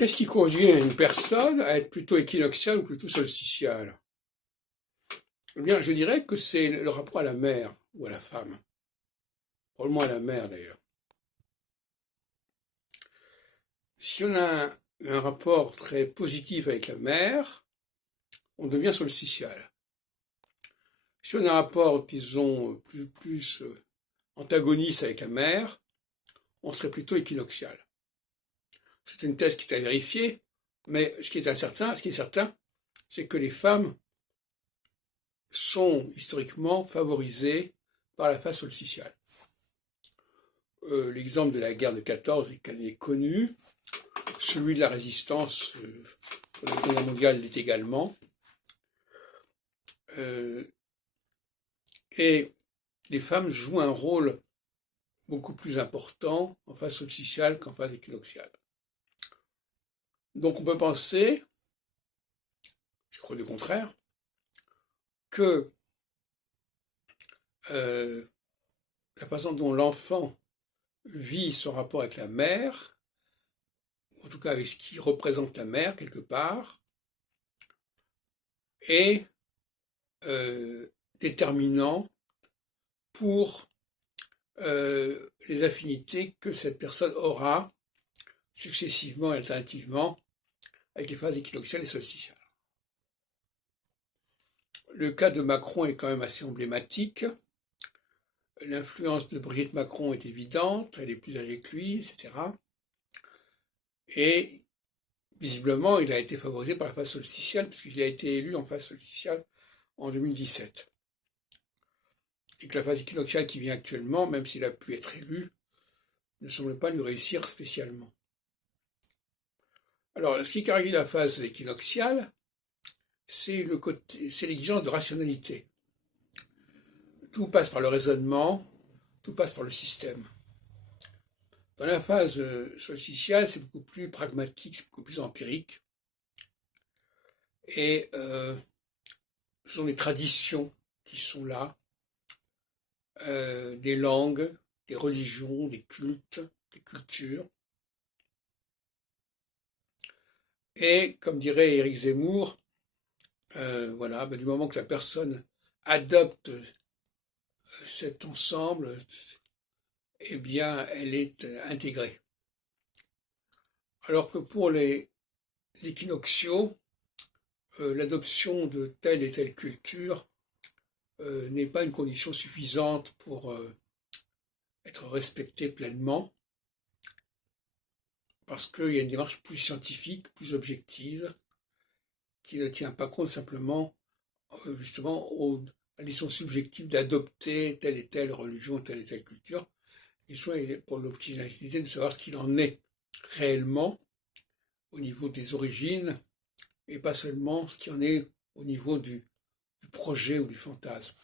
Qu'est-ce qui conduit une personne à être plutôt équinoxiale ou plutôt solsticiale? Eh bien, je dirais que c'est le rapport à la mère ou à la femme. Probablement à la mère d'ailleurs. Si on a un rapport très positif avec la mère, on devient solsticial. Si on a un rapport, disons, plus antagoniste avec la mère, on serait plutôt équinoxial. C'est une thèse qui est à vérifier, mais ce qui est certain, c'est que les femmes sont historiquement favorisées par la phase solsticiale. L'exemple de la guerre de 14 est connu, celui de la résistance pour la Seconde Guerre mondiale l'est également. Et les femmes jouent un rôle beaucoup plus important en phase solsticiale qu'en phase équinoxiale. Donc on peut penser, je crois du contraire, que la façon dont l'enfant vit son rapport avec la mère, ou en tout cas avec ce qui représente la mère quelque part, est déterminant pour les affinités que cette personne aura successivement et alternativement avec les phases équinoxiales et solsticiales. Le cas de Macron est quand même assez emblématique. L'influence de Brigitte Macron est évidente, elle est plus âgée que lui, etc. Et visiblement, il a été favorisé par la phase solsticiale, puisqu'il a été élu en phase solsticiale en 2017. Et que la phase équinoxiale qui vient actuellement, même s'il a pu être élu, ne semble pas lui réussir spécialement. Alors, ce qui caractérise la phase équinoxiale, c'est l'exigence de rationalité. Tout passe par le raisonnement, tout passe par le système. Dans la phase solsticiale, c'est beaucoup plus pragmatique, c'est beaucoup plus empirique. Et ce sont des traditions qui sont là, des langues, des religions, des cultes, des cultures. Et comme dirait Éric Zemmour, voilà, du moment que la personne adopte cet ensemble, eh bien, elle est intégrée. Alors que pour les équinoxiaux, l'adoption de telle et telle culture n'est pas une condition suffisante pour être respectée pleinement, parce qu'il y a une démarche plus scientifique, plus objective, qui ne tient pas compte simplement, justement, à l'idée subjective d'adopter telle et telle religion, telle et telle culture. Il soit pour l'objectivité de savoir ce qu'il en est réellement au niveau des origines, et pas seulement ce qu'il en est au niveau du projet ou du fantasme.